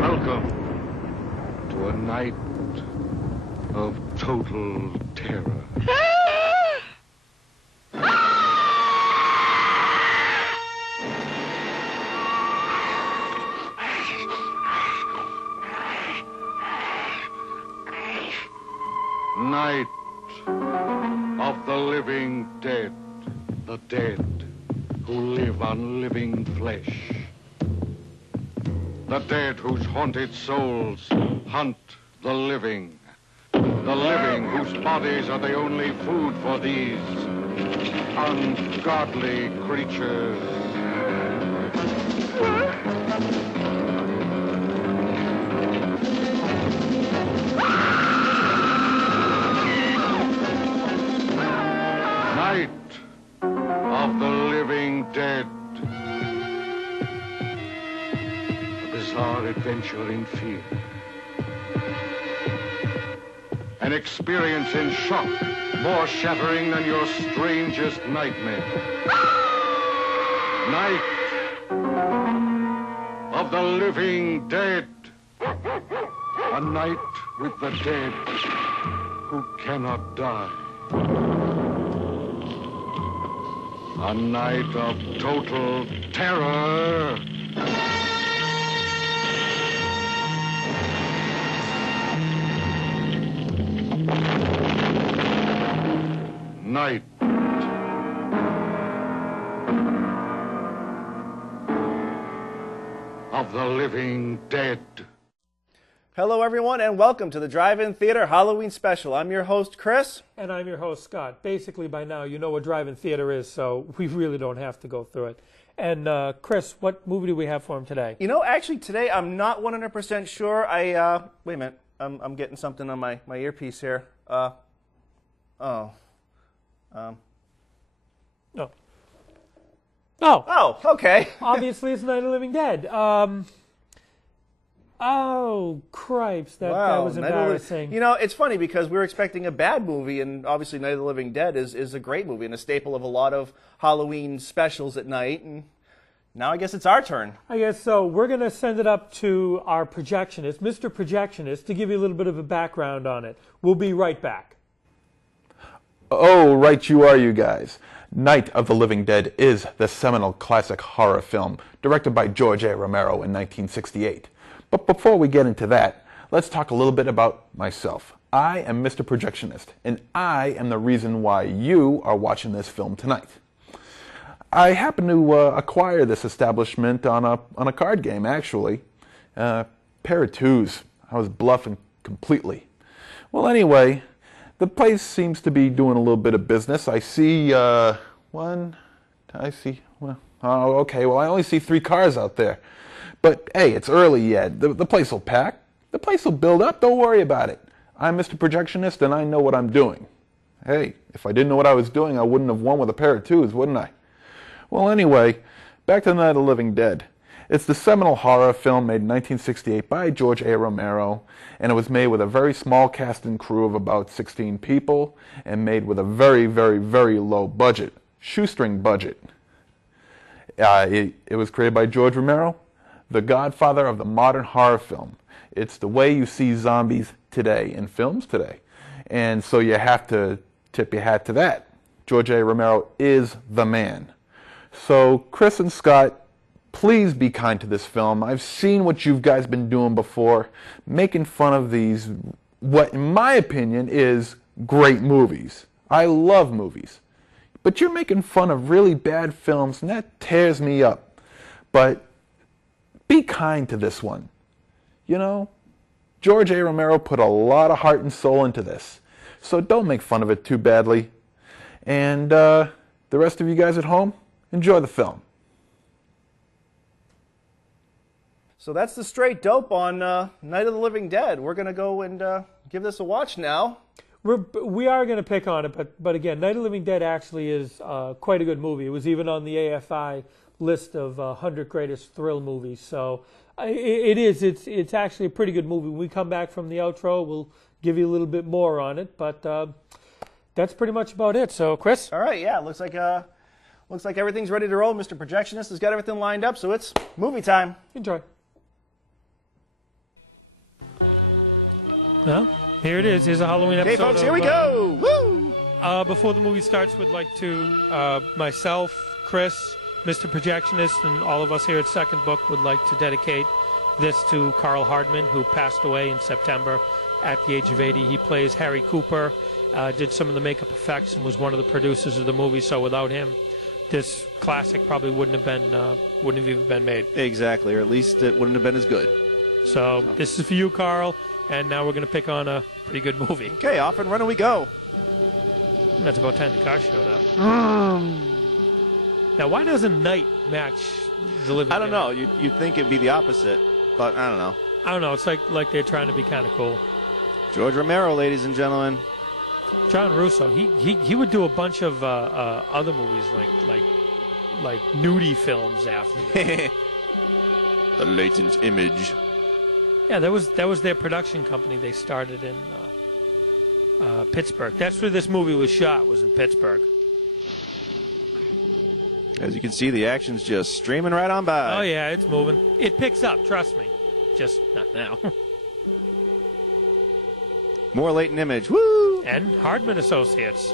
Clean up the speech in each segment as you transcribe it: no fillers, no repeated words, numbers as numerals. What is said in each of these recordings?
Welcome to a night of total terror. Night of the living dead, the dead who live on living flesh. The dead whose haunted souls hunt the living whose bodies are the only food for these ungodly creatures. Night of the living dead. A bizarre adventure in fear. An experience in shock, more shattering than your strangest nightmare. Night of the living dead. A night with the dead who cannot die. A night of total terror. Night of the living dead. Hello everyone and welcome to the Drive-In Theater Halloween Special. I'm your host Chris. And I'm your host Scott. Basically by now you know what Drive-In Theater is, so we really don't have to go through it. And Chris, what movie do we have for him today? You know, actually today I'm not 100% sure. Wait a minute. I'm getting something on my earpiece here. Oh, okay. Obviously it's Night of the Living Dead. Oh, cripes, that was embarrassing. You know, it's funny because we were expecting a bad movie, and obviously Night of the Living Dead is a great movie and a staple of a lot of Halloween specials at night, and now I guess it's our turn. I guess so. We're going to send it up to our projectionist, Mr. Projectionist, to give you a little bit of a background on it. We'll be right back. Oh, right you are, you guys. Night of the Living Dead is the seminal classic horror film directed by George A. Romero in 1968. But before we get into that, let's talk a little bit about myself. I am Mr. Projectionist, and I am the reason why you are watching this film tonight. I happened to acquire this establishment on a card game, actually. Pair of twos. I was bluffing completely. Well, anyway, the place seems to be doing a little bit of business. I see I only see 3 cars out there. But hey, it's early yet. The place will pack. The place will build up. Don't worry about it. I'm Mr. Projectionist and I know what I'm doing. Hey, if I didn't know what I was doing, I wouldn't have won with a pair of twos, wouldn't I? Well, anyway, back to Night of the Living Dead. It's the seminal horror film made in 1968 by George A. Romero, and it was made with a very small cast and crew of about 16 people, and made with a very, very, very low budget, shoestring budget. It was created by George Romero, the godfather of the modern horror film. It's the way you see zombies today in films today, and so you have to tip your hat to that. George A. Romero is the man. So, Chris and Scott, please be kind to this film. I've seen what you guys been doing before, making fun of these, what in my opinion is great movies. I love movies. But you're making fun of really bad films, and that tears me up. But be kind to this one. You know, George A. Romero put a lot of heart and soul into this. So don't make fun of it too badly. And the rest of you guys at home, enjoy the film. So that's the straight dope on Night of the Living Dead. We're going to go and give this a watch now. we are going to pick on it, but again, Night of the Living Dead actually is quite a good movie. It was even on the AFI list of 100 greatest thrill movies. So it's actually a pretty good movie. When we come back from the outro, we'll give you a little bit more on it, but that's pretty much about it. So, Chris? All right, yeah, looks like everything's ready to roll. Mr. Projectionist has got everything lined up, so it's movie time. Enjoy. Well, here it is. Here's a Halloween episode. Okay, folks, here we go. Woo! Before the movie starts, we'd like to, myself, Chris, Mr. Projectionist, and all of us here at Second Book would like to dedicate this to Carl Hardman, who passed away in September at the age of 80. He plays Harry Cooper, did some of the makeup effects, and was one of the producers of the movie. So without him, this classic probably wouldn't have even been made. Exactly, or at least it wouldn't have been as good. So this is for you, Carl, and now we're going to pick on a pretty good movie. Okay, off and running we go. That's about time the car showed up. Now, why doesn't Night match the Living I don't Dead? know. You'd think it'd be the opposite, but I don't know. I don't know. It's like they're trying to be kind of cool. George Romero, ladies and gentlemen. John Russo, he would do a bunch of other movies like nudie films after that. The Latent Image. Yeah, that was their production company. They started in Pittsburgh. That's where this movie was shot. Was in Pittsburgh. As you can see, the action's just streaming right on by. Oh yeah, it's moving. It picks up. Trust me. Just not now. More Latent Image. Woo! And Hardman Associates.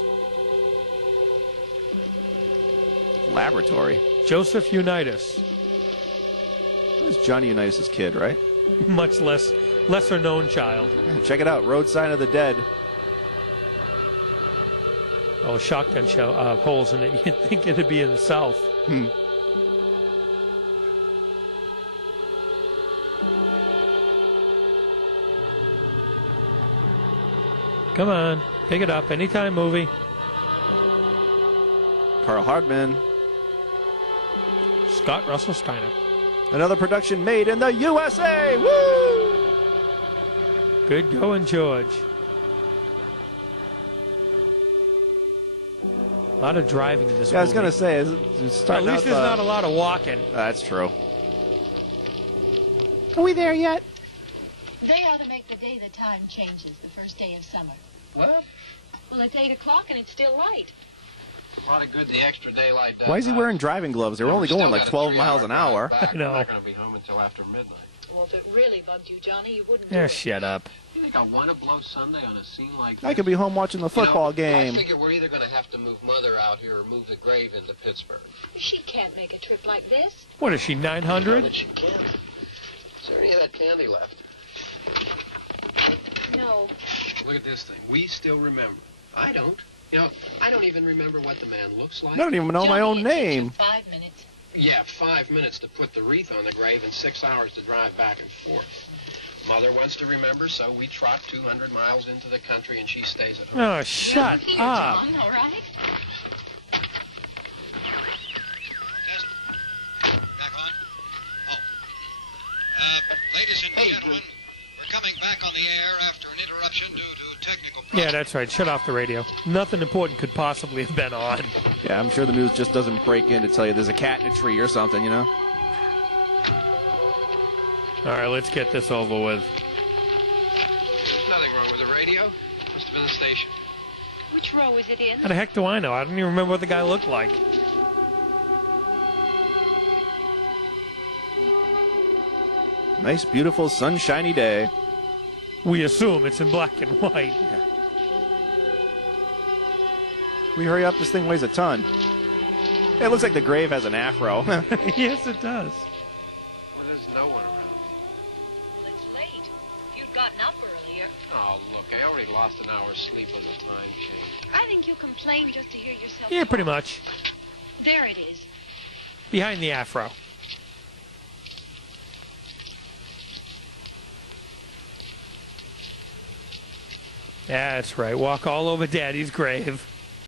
Laboratory. Joseph Unitas. That's Johnny Unitas' kid, right? Much lesser known child. Check it out. Road Sign of the Dead. Oh, shotgun shell holes in it. You'd think it'd be in the south. Come on, pick it up. Anytime movie. Carl Hardman. Scott Russell Steiner. Another production made in the USA. Woo! Good going, George. A lot of driving in this movie. Yeah, I was going to say, it's At starting least out there's not a lot of walking. That's true. Are we there yet? They ought to make the day the time changes, the first day of summer. What? Well, it's 8 o'clock and it's still light. A lot of good the extra daylight does. Why is he wearing driving gloves? They were only Still going like got a 12 3-hour miles an drive hour. back. No. We're not going to be home until after midnight. Well, if it really bugged you, Johnny, you wouldn't. Yeah, shut up. You think I want to blow Sunday on a scene like I this? could be home watching the football I game. figure we're either going to have to move Mother out here or move the grave into Pittsburgh. She can't make a trip like this. What is she, 900? But she can. Is there any of that candy left? No. Look at this thing. We still remember. I don't. You know, I don't even remember what the man looks like. I don't even know my own name. 5 minutes. Yeah, 5 minutes to put the wreath on the grave and 6 hours to drive back and forth. Mother wants to remember, so we trot 200 miles into the country and she stays at home. Oh, shut Here, up. John, all right? Back on? Ladies and gentlemen, we're coming back on the air after an interruption due to technical problems. Yeah, that's right. Shut off the radio. Nothing important could possibly have been on. Yeah, I'm sure the news just doesn't break in to tell you there's a cat in a tree or something, you know? All right, let's get this over with. There's nothing wrong with the radio. Must have been the station. Which row is it in? How the heck do I know? I don't even remember what the guy looked like. Nice, beautiful, sunshiny day. We assume it's in black and white. We hurry up, this thing weighs a ton. It looks like the grave has an afro. Yes, it does. Well, there's no one around. Well, it's late. If you'd gotten up earlier. Oh, look, I already lost an hour's sleep on the time change. I think you complain just to hear yourself. Yeah, talk. pretty much. There it is. Behind the afro. That's right. Walk all over Daddy's grave.